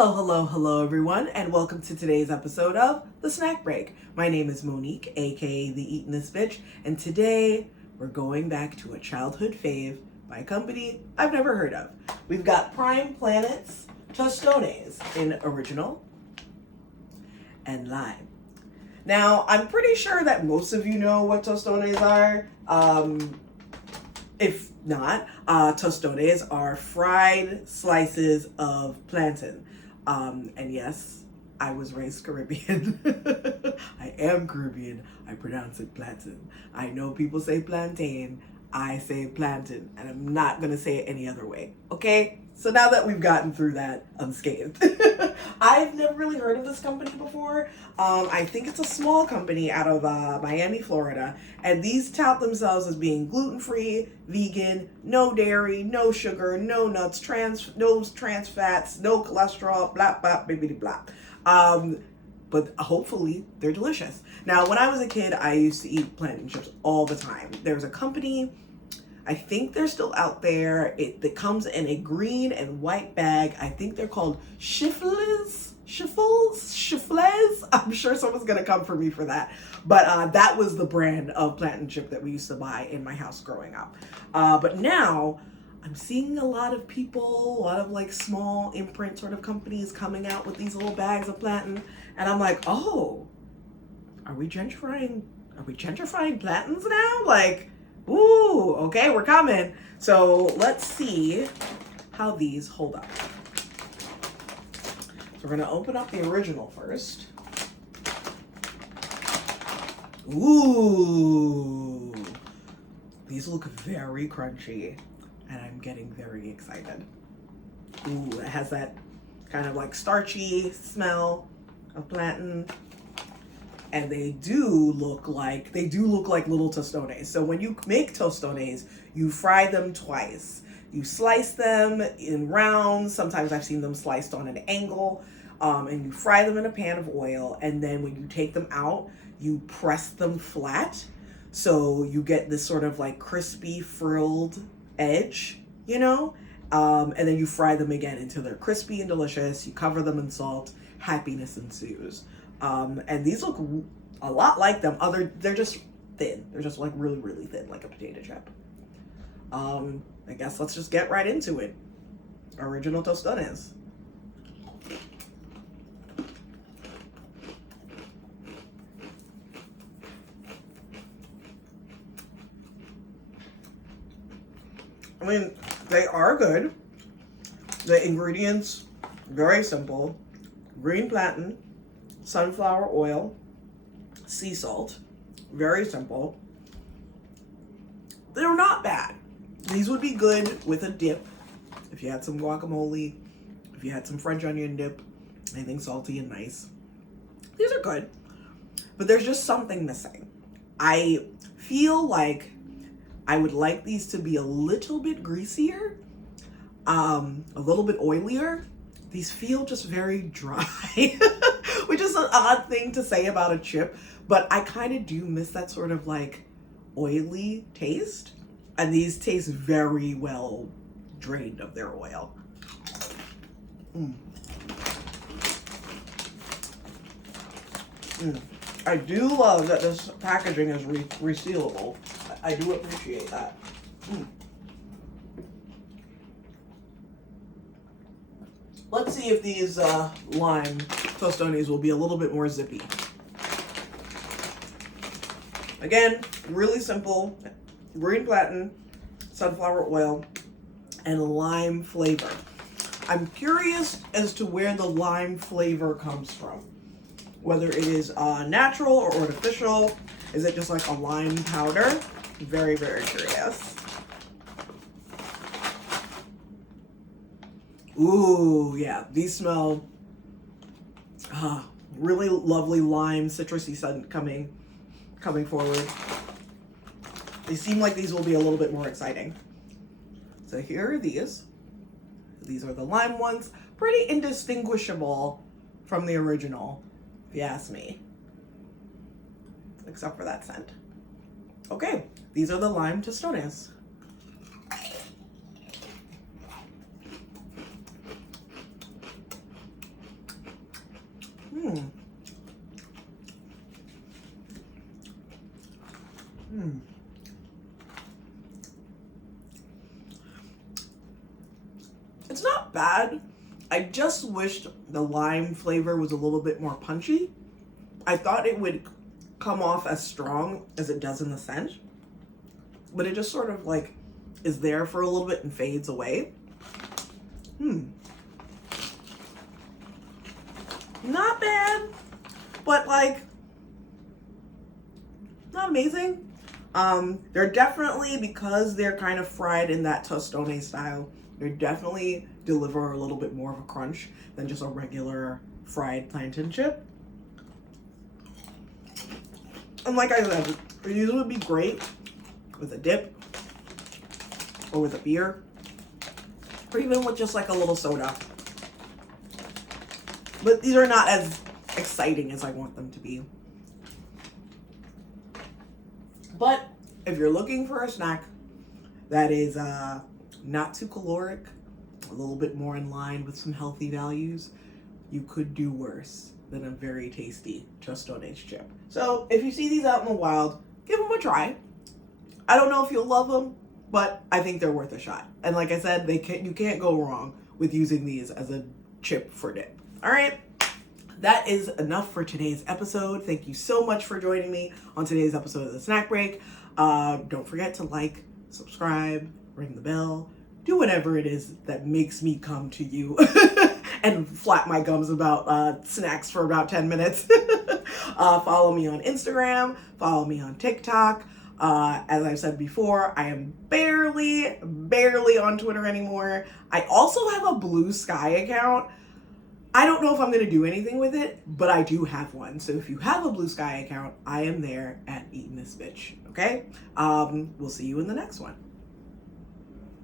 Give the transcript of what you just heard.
Hello, hello, hello, everyone, and welcome to today's episode of The Snack Break. My name is Monique, aka The Eatin' This Bitch, and today we're going back to a childhood fave by a company I've never heard of. We've got Prime Planet Tostones in original and lime. Now, I'm pretty sure that most of you know what tostones are. If not, tostones are fried slices of plantain. And yes, I was raised Caribbean. I am Caribbean. I pronounce it plantain. I know people say plantain. I say plantain. And I'm not going to say it any other way. Okay? So now that we've gotten through that unscathed, I've never really heard of this company before. I think it's a small company out of Miami, Florida, and these tout themselves as being gluten-free, vegan, no dairy, no sugar, no nuts, no trans fats, no cholesterol, blah, blah, bibbidi, blah. But hopefully they're delicious. Now, when I was a kid, I used to eat plantain chips all the time. There's a company, I think they're still out there. It comes in a green and white bag. I think they're called Schiffles. I'm sure someone's gonna come for me for that. But that was the brand of plantain chip that we used to buy in my house growing up. But now I'm seeing a lot of people, a lot of like small imprint sort of companies coming out with these little bags of plantain. And I'm like, oh, are we gentrifying plantains now? Like, ooh, okay, we're coming. So let's see how these hold up. So we're gonna open up the original first. Ooh, these look very crunchy and I'm getting very excited. Ooh, it has that kind of like starchy smell of plantain. And they do look like little tostones. So when you make tostones, you fry them twice. You slice them in rounds. Sometimes I've seen them sliced on an angle. And you fry them in a pan of oil. And then when you take them out, you press them flat. So you get this sort of like crispy frilled edge, you know? And then you fry them again until they're crispy and delicious. You cover them in salt. Happiness ensues. And these look a lot like them. They're just thin. They're just like really, really thin, like a potato chip. I guess let's just get right into it. Original tostones. I mean, they are good. The ingredients, very simple. Green plantain, sunflower oil, sea salt, very simple. They're not bad. These would be good with a dip. If you had some guacamole, if you had some French onion dip, anything salty and nice. These are good, but there's just something missing. I feel like I would like these to be a little bit greasier, a little bit oilier. These feel just very dry, which is an odd thing to say about a chip, but I kind of do miss that sort of like oily taste. And these taste very well drained of their oil. I do love that this packaging is resealable. I do appreciate that. Let's see if these lime tostones will be a little bit more zippy. Again, really simple. Green plantain, sunflower oil, and lime flavor. I'm curious as to where the lime flavor comes from. Whether it is natural or artificial. Is it just like a lime powder? Very, very curious. Ooh, yeah, these smell really lovely lime, citrusy scent coming forward. They seem like these will be a little bit more exciting. So here are these. These are the lime ones. Pretty indistinguishable from the original, if you ask me. Except for that scent. Okay, these are the lime tostones. bad. I just wished the lime flavor was a little bit more punchy. I thought it would come off as strong as it does in the scent, but it just sort of like is there for a little bit and fades away. Not bad, but like not amazing. They're definitely, because they're kind of fried in that tostone style, they definitely deliver a little bit more of a crunch than just a regular fried plantain chip. And like I said, these would be great with a dip or with a beer or even with just like a little soda. But these are not as exciting as I want them to be. But if you're looking for a snack that is not too caloric, a little bit more in line with some healthy values, you could do worse than a very tasty Tostones chip. So if you see these out in the wild, give them a try. I don't know if you'll love them, but I think they're worth a shot. And like I said, you can't go wrong with using these as a chip for dip. All right. That is enough for today's episode. Thank you so much for joining me on today's episode of The Snack Break. Don't forget to like, subscribe, ring the bell, do whatever it is that makes me come to you and flap my gums about snacks for about 10 minutes. Follow me on Instagram, follow me on TikTok. As I've said before, I am barely on Twitter anymore. I also have a Blue Sky account. I don't know if I'm going to do anything with it, but I do have one. So if you have a Blue Sky account, I am there at Eatin' This Bitch. Okay? We'll see you in the next one.